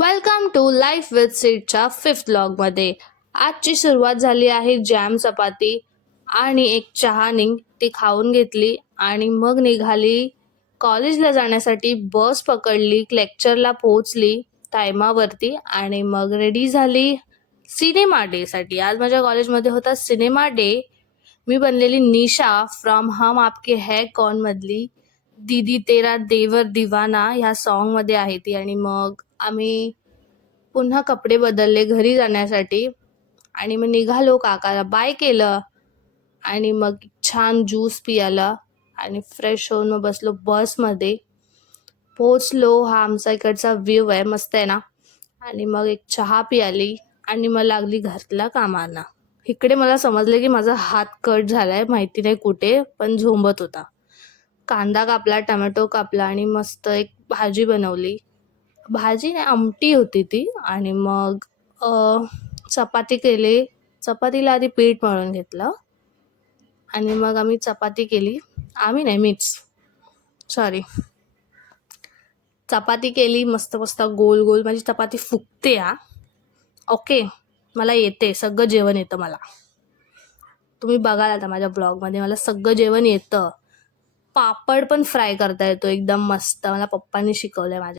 Welcome to life with सीटच्या 5th व्लॉगमध्ये. आजची सुरुवात झाली आहे जॅम चपाती आणि एक चहानी. ती खाऊन घेतली आणि मग निघाली कॉलेजला जाण्यासाठी. बस पकडली, लेक्चरला पोहोचली टायमावरती आणि मग रेडी झाली सिनेमा डेसाठी. आज माझ्या कॉलेजमध्ये होता सिनेमा डे. मी बनलेली निशा फ्रॉम हम आपके है कौन मधली दीदी तेरा देवर दिवाना ह्या सॉन्गमध्ये आहे ती. आणि मग आम्ही पुन्हा कपडे बदलले घरी जाण्यासाठी आणि मग निघालो. काकाला बाय केलं आणि मग छान ज्यूस पियाला आणि फ्रेश होऊन मग बसलो बसमध्ये. पोचलो. हा आमचा इकडचा व्ह्यू आहे, मस्त आहे ना. आणि मग एक चहा पियाली आणि मग लागली घरातल्या कामांना. इकडे मला समजलं की माझा हात कट झालाय, माहिती नाही कुठे, पण झोंबत होता. कांदा कापला, टमॅटो कापला आणि मस्त एक भाजी बनवली. भाजी नाही, आमटी होती ती. आणि मग चपाती केली. चपातीला आधी पीठ मळून घेतलं आणि मग आम्ही चपाती केली. आम्ही नाही, मीच, सॉरी. चपाती केली मस्त मस्त गोल गोल. माझी चपाती फुगते हा. ओके, मला येते, सगळं जेवण येतं मला. तुम्ही बघाल आता माझ्या ब्लॉगमध्ये, मला सगळं जेवण येतं. पापड पण फ्राय करता येतो एकदम मस्त. मला पप्पांनी शिकवलंय माझ्या.